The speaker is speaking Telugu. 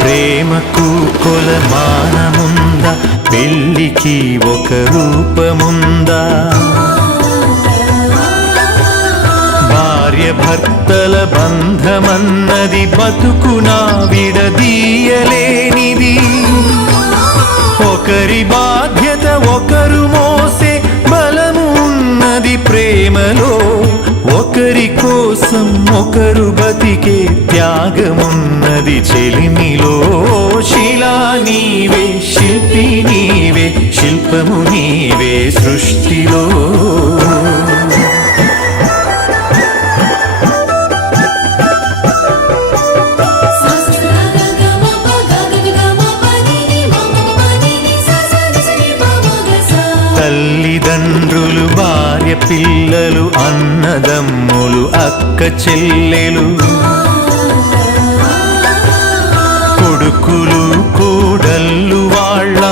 ప్రేమకు కొలమానముందా, పెళ్ళికి ఒక రూపముందా? భార్య భర్తల బంధమన్నది బతుకునా విడదీయలేనిది. ఒకరి బాధ్యత ఒకరు మోసే బలము ఉన్నది ప్రేమలో. ఒకరి కోసం ఒకరు బతికే త్యాగమున్నది చెలిమిలో. శిలా నీవే, శిల్పి నీవే, శిల్పము నీవే సృష్టిలో. తల్లిదండ్రులు, భార్య పిల్లలు, అన్నదమ్ములు, అక్క చెల్లెలు, కొడుకులు కోడళ్ళు వాళ్ళ